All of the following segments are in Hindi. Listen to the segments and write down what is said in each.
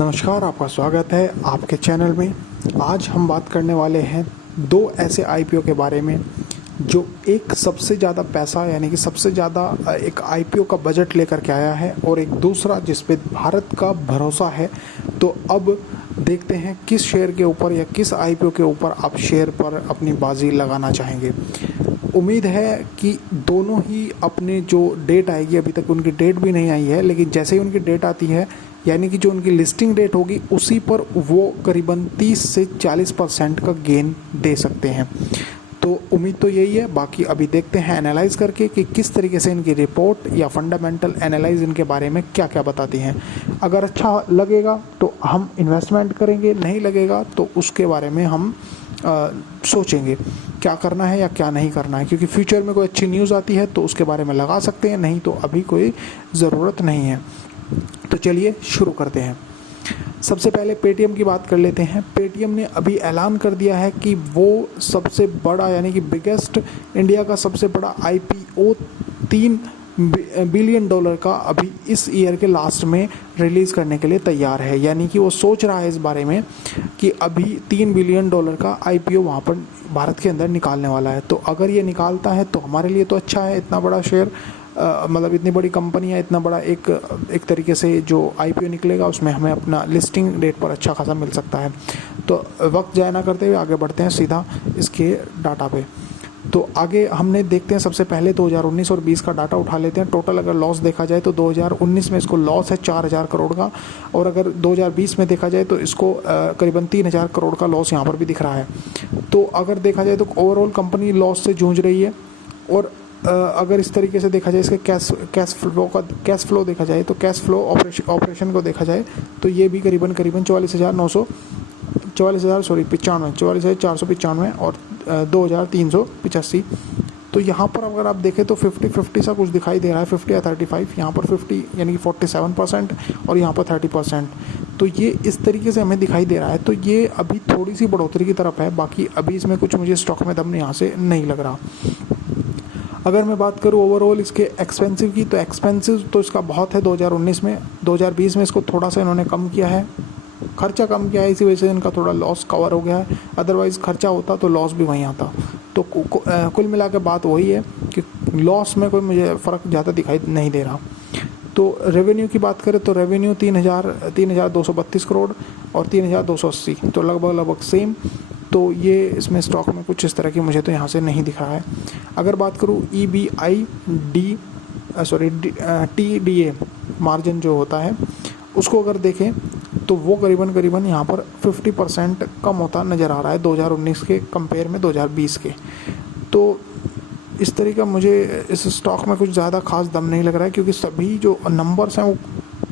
नमस्कार, आपका स्वागत है आपके चैनल में। आज हम बात करने वाले हैं दो ऐसे आईपीओ के बारे में जो एक सबसे ज़्यादा पैसा यानी कि सबसे ज़्यादा एक आईपीओ का बजट लेकर के आया है और एक दूसरा जिस पे भारत का भरोसा है। तो अब देखते हैं किस शेयर के ऊपर या किस आईपीओ के ऊपर आप शेयर पर अपनी बाजी लगाना चाहेंगे। उम्मीद है कि दोनों ही अपने जो डेट आएगी, अभी तक उनकी डेट भी नहीं आई है, लेकिन जैसे ही उनकी डेट आती है यानी कि जो उनकी लिस्टिंग डेट होगी उसी पर वो करीबन 30 से 40% का गेन दे सकते हैं। तो उम्मीद तो यही है। बाकी अभी देखते हैं एनालाइज करके कि किस तरीके से इनकी रिपोर्ट या फंडामेंटल एनालाइज इनके बारे में क्या क्या बताती हैं। अगर अच्छा लगेगा तो हम इन्वेस्टमेंट करेंगे, नहीं लगेगा तो उसके बारे में हम सोचेंगे क्या करना है या क्या नहीं करना है, क्योंकि फ्यूचर में कोई अच्छी न्यूज़ आती है तो उसके बारे में लगा सकते हैं, नहीं तो अभी कोई ज़रूरत नहीं है। तो चलिए शुरू करते हैं। सबसे पहले पेटीएम की बात कर लेते हैं। पेटीएम ने अभी ऐलान कर दिया है कि वो सबसे बड़ा यानी कि बिगेस्ट इंडिया का सबसे बड़ा आईपीओ $3 बिलियन का अभी इस ईयर के लास्ट में रिलीज़ करने के लिए तैयार है। यानी कि वो सोच रहा है इस बारे में कि अभी $3 बिलियन का आईपीओ वहाँ पर भारत के अंदर निकालने वाला है। तो अगर ये निकालता है तो हमारे लिए तो अच्छा है। इतना बड़ा शेयर मतलब इतनी बड़ी कंपनी है, इतना बड़ा एक तरीके से जो आईपीओ निकलेगा उसमें हमें अपना लिस्टिंग डेट पर अच्छा खासा मिल सकता है। तो वक्त जाया ना करते हुए आगे बढ़ते हैं सीधा इसके डाटा पे। तो आगे हमने देखते हैं सबसे पहले 2019 और 20 का डाटा उठा लेते हैं। टोटल अगर लॉस देखा जाए तो 2019 में इसको लॉस है 4,000 करोड़ का, और अगर 2020 में देखा जाए तो इसको करीबन 3,000 करोड़ का लॉस यहाँ पर भी दिख रहा है। तो अगर देखा जाए तो ओवरऑल कंपनी लॉस से जूझ रही है। और अगर इस तरीके से देखा जाए इसके कैश फ्लो देखा जाए तो कैश फ्लो ऑपरेशन को देखा जाए तो ये भी करीबन 44,495 और 2,385। तो यहाँ पर अगर आप देखें तो 50-50 सा कुछ दिखाई दे रहा है, 50 या 35। यहाँ पर 50 यानी कि 47% और यहाँ पर 30%। तो ये इस तरीके से हमें दिखाई दे रहा है। तो ये अभी थोड़ी सी बढ़ोतरी की तरफ है। बाकी अभी इसमें कुछ मुझे स्टॉक में दम यहाँ से नहीं लग रहा। अगर मैं बात करूँ ओवरऑल इसके एक्सपेंसिव की, तो एक्सपेंसिव तो इसका बहुत है 2019 में। 2020 में इसको थोड़ा सा इन्होंने कम किया है, खर्चा कम किया है, इसी वजह से इनका थोड़ा लॉस कवर हो गया है। अदरवाइज़ खर्चा होता तो लॉस भी वहीं आता। तो कुल मिला के बात वही है कि लॉस में कोई मुझे फ़र्क ज़्यादा दिखाई नहीं दे रहा। तो रेवेन्यू की बात करें तो रेवेन्यू 3,232 करोड़ और 3,280, तो लगभग सेम। तो ये इसमें स्टॉक में कुछ इस तरह की मुझे तो यहाँ से नहीं दिख रहा है। अगर बात करूँ TDA मार्जिन जो होता है उसको अगर देखें तो वो करीबन यहाँ पर 50% कम होता नज़र आ रहा है 2019 के कंपेयर में 2020 के। तो इस तरीके का मुझे इस स्टॉक में कुछ ज़्यादा खास दम नहीं लग रहा है, क्योंकि सभी जो नंबर्स हैं वो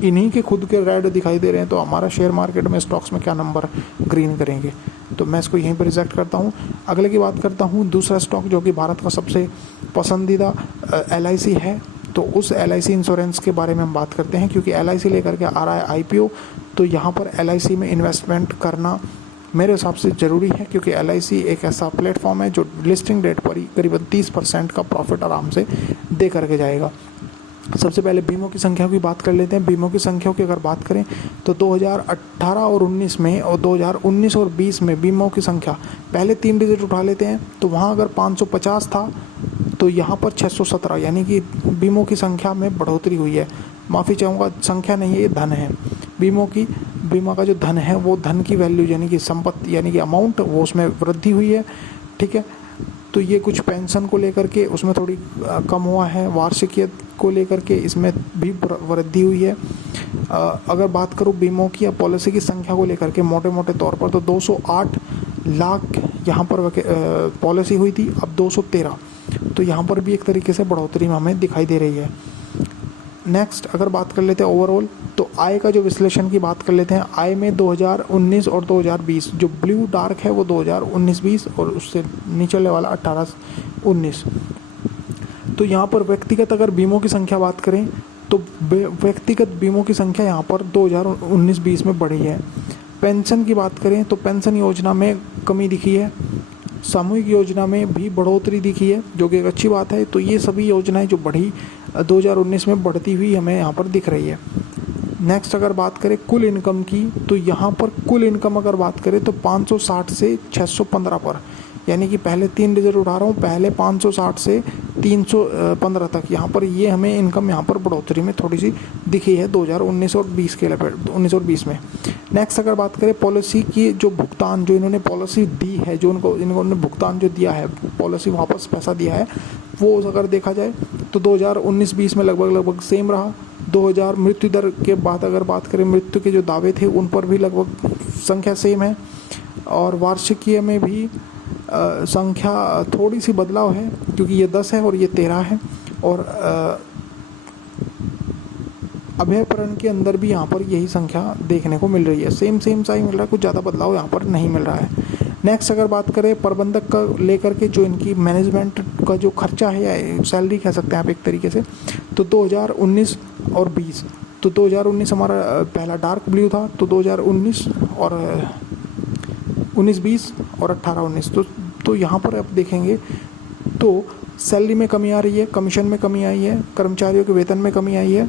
इन्हीं के खुद के रेड दिखाई दे रहे हैं। तो हमारा शेयर मार्केट में स्टॉक्स में क्या नंबर ग्रीन करेंगे। तो मैं इसको यहीं पर रिजेक्ट करता हूँ। अगले की बात करता हूँ, दूसरा स्टॉक जो कि भारत का सबसे पसंदीदा LIC है। तो उस LIC इंश्योरेंस के बारे में हम बात करते हैं, क्योंकि LIC लेकर के आ रहा है आईपीओ। तो यहाँ पर LIC में इन्वेस्टमेंट करना मेरे हिसाब से ज़रूरी है, क्योंकि LIC एक ऐसा प्लेटफॉर्म है जो लिस्टिंग डेट पर ही करीबन 30% का प्रॉफिट आराम से दे करके जाएगा। सबसे पहले बीमों की संख्या की बात कर लेते हैं। बीमों की संख्या की अगर बात करें तो 2018 और 19 में और 2019 और 20 में बीमों की संख्या पहले 3 डिजिट उठा लेते हैं तो वहाँ अगर 550 था तो यहाँ पर 617, यानी कि बीमों की संख्या में बढ़ोतरी हुई है। माफ़ी चाहूँगा, संख्या नहीं है, ये धन है। बीमा का जो धन है वो धन की वैल्यू यानी कि संपत्ति यानी कि अमाउंट वो उसमें वृद्धि हुई है। ठीक है, तो ये कुछ पेंशन को लेकर के उसमें थोड़ी कम हुआ है, वार्षिकीय को लेकर के इसमें भी वृद्धि हुई है। अगर बात करूँ बीमों की या पॉलिसी की संख्या को लेकर के मोटे तौर पर तो 208 लाख यहाँ पर पॉलिसी हुई थी, अब 213। तो यहाँ पर भी एक तरीके से बढ़ोतरी में हमें दिखाई दे रही है। नेक्स्ट अगर बात कर लेते हैं ओवरऑल, तो आय का जो विश्लेषण की बात कर लेते हैं। आय में 2019 और 2020 जो ब्लू डार्क है वो 2019-20 और उससे नीचे वाला 18-19। तो यहाँ पर व्यक्तिगत अगर बीमों की संख्या बात करें तो व्यक्तिगत बीमों की संख्या यहाँ पर 2019-20 में बढ़ी है। पेंशन की बात करें तो पेंशन योजना में कमी दिखी है, सामूहिक योजना में भी बढ़ोतरी दिखी है, जो कि एक अच्छी बात है। तो ये सभी योजनाएं जो बढ़ी 2019 में बढ़ती हुई हमें यहाँ पर दिख रही है। नेक्स्ट अगर बात करें कुल इनकम की, तो यहाँ पर कुल इनकम अगर बात करें तो 560 से 615 पर, यानी कि पहले 3 डिजिट उठा रहा हूँ, पहले 560 से 315 तक यहाँ पर ये हमें इनकम यहाँ पर बढ़ोतरी में थोड़ी सी दिखी है 2019 और 20 के 19 और 20 में। नेक्स्ट अगर बात करें पॉलिसी की, जो भुगतान जो इन्होंने पॉलिसी दी है, जो इन्होंने भुगतान जो दिया है, पॉलिसी वापस पैसा दिया है, वो अगर देखा जाए तो 2019-20 में लगभग सेम रहा। 2000 मृत्यु दर के बाद अगर बात करें, मृत्यु के जो दावे थे उन पर भी लगभग संख्या सेम है, और वार्षिकीय में भी संख्या थोड़ी सी बदलाव है, क्योंकि ये 10 है और ये 13 है, और अभयपुरण के अंदर भी यहाँ पर यही संख्या देखने को मिल रही है, सेम सा ही मिल रहा है, कुछ ज़्यादा बदलाव यहाँ पर नहीं मिल रहा है। नेक्स्ट अगर बात करें प्रबंधक का लेकर के, जो इनकी मैनेजमेंट का जो खर्चा है या सैलरी कह सकते हैं आप एक तरीके से, तो 2019 और 20, तो 2019 हमारा पहला डार्क ब्लू था, तो 2019 और 19-20 और 18-19, तो यहाँ पर आप देखेंगे तो सैलरी में कमी आ रही है, कमीशन में कमी आई है, कर्मचारियों के वेतन में कमी आई है,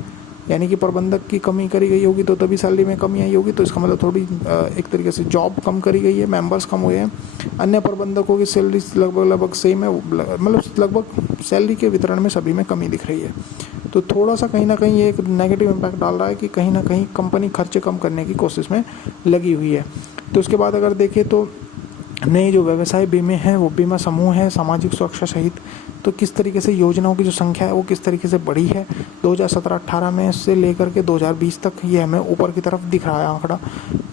यानी कि प्रबंधक की कमी करी गई होगी तो तभी सैलरी में कमी आई होगी, तो इसका मतलब थोड़ी एक तरीके से जॉब कम करी गई है, मेंबर्स कम हुए हैं। अन्य प्रबंधकों की सैलरी लगभग सेम है, मतलब लगभग सैलरी के वितरण में सभी में कमी दिख रही है। तो थोड़ा सा कहीं ना कहीं ये एक नेगेटिव इम्पैक्ट डाल रहा है कि कहीं ना कहीं कंपनी खर्चे कम करने की कोशिश में लगी हुई है। तो उसके बाद अगर देखें तो नए जो व्यवसाय बीमे हैं, वो बीमा समूह है, सामाजिक सुरक्षा सहित, तो किस तरीके से योजनाओं की जो संख्या है वो किस तरीके से बढ़ी है 2017-18 में से लेकर के 2020 तक, ये हमें ऊपर की तरफ दिख रहा है आंकड़ा।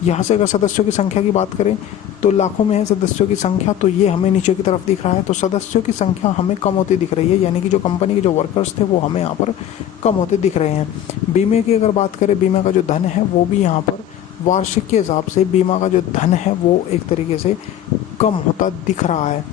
यहाँ से अगर सदस्यों की संख्या की बात करें तो लाखों में है सदस्यों की संख्या, तो ये हमें नीचे की तरफ दिख रहा है, तो सदस्यों की संख्या हमें कम होती दिख रही है, यानी कि जो कंपनी के जो वर्कर्स थे वो हमें यहाँ पर कम होते दिख रहे हैं। बीमे की अगर बात करें, बीमा का जो धन है वो भी यहाँ पर वार्षिक के हिसाब से बीमा का जो धन है वो एक तरीके से कम होता दिख रहा है,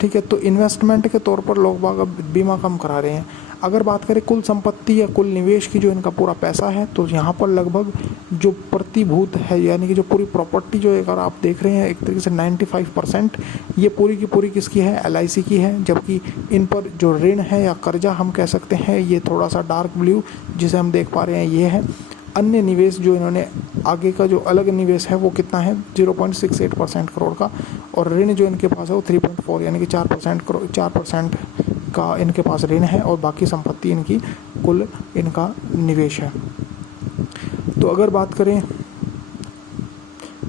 ठीक है। तो इन्वेस्टमेंट के तौर पर लोग बाग बीमा कम करा रहे हैं। अगर बात करें कुल संपत्ति या कुल निवेश की, जो इनका पूरा पैसा है, तो यहाँ पर लगभग जो प्रतिभूत है, यानी कि जो पूरी प्रॉपर्टी जो अगर आप देख रहे हैं एक तरीके से 95% ये पूरी की पूरी किसकी है, LIC की है, जबकि इन पर जो ऋण है या कर्जा हम कह सकते हैं, ये थोड़ा सा डार्क ब्लू जिसे हम देख पा रहे हैं ये है। अन्य निवेश जो इन्होंने आगे का जो अलग निवेश है वो कितना है 0.68% करोड़ का, और ऋण जो इनके पास है वो 3.4 यानी कि 4% का इनके पास ऋण है, और बाकी संपत्ति इनकी कुल इनका निवेश है। तो अगर बात करें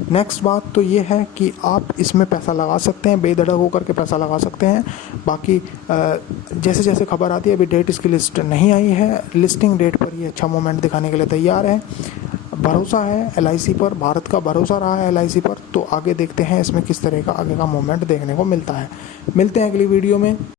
नेक्स्ट बात तो ये है कि आप इसमें पैसा लगा सकते हैं, बेधड़क होकर के पैसा लगा सकते हैं। बाकी जैसे जैसे खबर आती है, अभी डेट इसकी लिस्ट नहीं आई है, लिस्टिंग डेट पर ये अच्छा मोमेंट दिखाने के लिए तैयार है। भरोसा है LIC पर, भारत का भरोसा रहा है LIC पर, तो आगे देखते हैं इसमें किस तरह का आगे का मोमेंट देखने को मिलता है। मिलते हैं अगली वीडियो में।